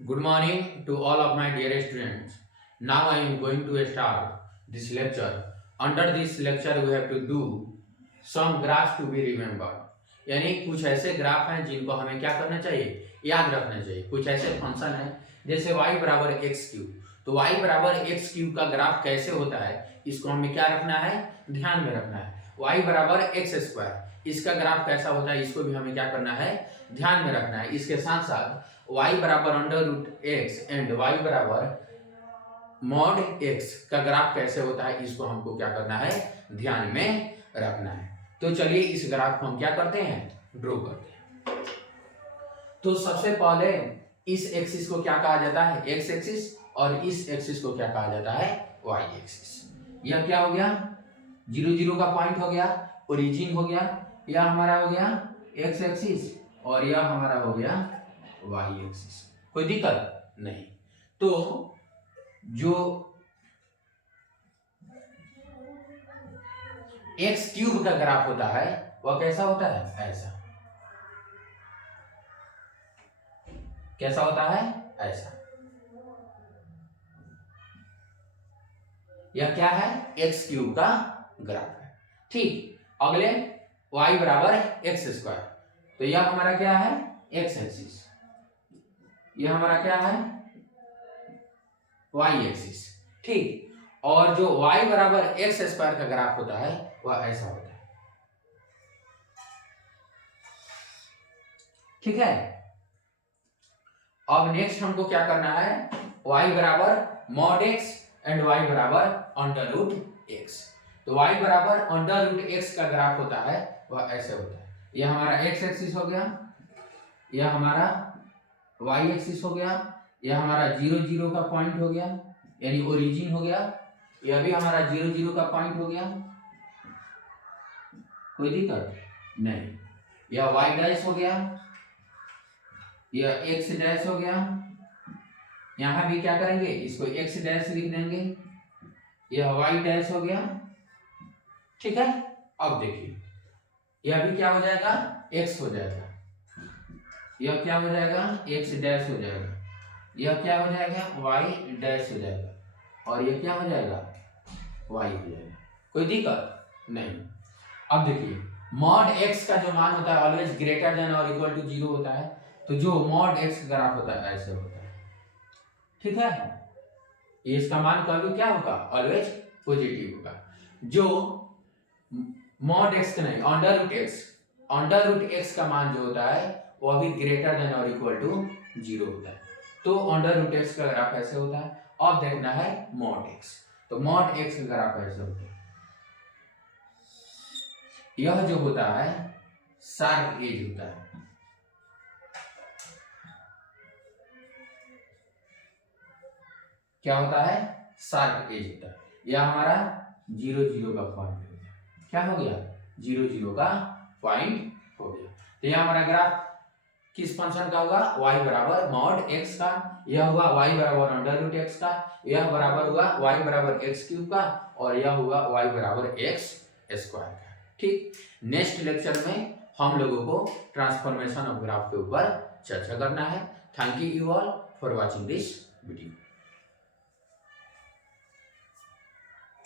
Good morning to all of my dear students. Now I am going to start this lecture. Under this lecture we have to do some graphs to be remembered. यानी कुछ ऐसे graph हैं जिनको हमें क्या करना चाहिए, याद रखना चाहिए। कुछ ऐसे फंक्शन है जैसे y बराबर एक्स क्यूब, तो y बराबर एक्स क्यूब का ग्राफ कैसे होता है इसको हमें क्या रखना है, ध्यान में रखना है। y बराबर एक्स स्क्वायर, इसका ग्राफ कैसा होता है इसको भी हमें क्या करना है, ध्यान में रखना है। इसके साथ साथ y बराबर under root X and y बराबर मॉड एक्स का ग्राफ कैसे होता है इसको हमको क्या करना है, ध्यान में रखना है। तो चलिए इस ग्राफ को हम क्या करते हैं, ड्रॉ करते हैं। तो सबसे पहले इस एक्सिस को क्या कहा जाता है, एक्स एक्सिस, और इस एक्सिस को क्या कहा जाता है, वाई एक्सिस। यह क्या हो गया, 0 0 का पॉइंट हो गया, ओरिजिन हो गया, यह हमारा हो गया एक्स एक्सिस और यह हमारा हो गया वाई एक्सिस। कोई दिक्कत नहीं। तो जो एक्स क्यूब का ग्राफ होता है वह कैसा होता है, ऐसा। कैसा होता है, ऐसा। यह क्या है, एक्स क्यूब का ग्राफ है। ठीक, अगले y बराबर एक्स स्क्वायर, तो यह हमारा क्या है, एक्स एक्सिस, यह हमारा क्या है, y एक्सिस। ठीक, और जो y बराबर एक्स स्क्वायर का ग्राफ होता है वह ऐसा होता है। ठीक है, अब नेक्स्ट हमको क्या करना है, y बराबर मॉड x एंड y बराबर अंडर रूट एक्स। तो y बराबर अंडर रूट एक्स का ग्राफ होता है वह ऐसे होता है। यह हमारा x एक्सिस हो गया, यह हमारा y एक्सिस हो गया, यह हमारा 0 0 का पॉइंट हो गया यानी ओरिजिन हो गया, यह भी हमारा 0 0 का पॉइंट हो गया। कोई दिक्कत नहीं। यह y डैश हो गया, यह x डैश हो गया, यहां भी क्या करेंगे, इसको x डैश लिख देंगे, यह y डैश हो गया। ठीक है, अब देखिए यह भी क्या हो जाएगा, x हो जाएगा, यह क्या हो जाएगा, x डैश हो जाएगा, यह क्या हो जाएगा, y डैश हो जाएगा, और यह क्या हो जाएगा, y हो जाएगा। कोई दिक्कत नहीं। अब देखिए मॉड x का जो मान होता है ऑलवेज ग्रेटर देन और इक्वल टू 0 होता है, तो जो मॉड x ग्राफ होता है ऐसे होता है। ठीक है, इसका मान कभी क्या होगा, ऑलवेज पॉजिटिव होगा। जो मॉड x का नहीं, अंडर रूट x का मान जो होता है वह भी ग्रेटर देन और इक्वल टू 0 होता है। तो अंडर रूट x का ग्राफ ऐसे होता है। अब देखना है मॉड x, तो मॉड x का ग्राफ ऐसे होता है। यह जो होता है शार्प एज होता है, क्या होता है, शार्प एज होता है। यह हमारा 0 0 का पॉइंट हो गया, क्या हो गया, 0 0 का पॉइंट हो गया। तो यह हमारा ग्राफ किस फंक्शन का होगा, y बराबर मॉड x का, यह हुआ y बराबर अंडर रूट x का, यह बराबर हुआ y बराबर एक्स क्यूब का, और यह हुआ y बराबर एक्स स्क्वायर का। ठीक, नेक्स्ट लेक्चर में हम लोगों को ट्रांसफॉर्मेशन ऑफ ग्राफ के ऊपर चर्चा करना है। Thank you all for watching this video.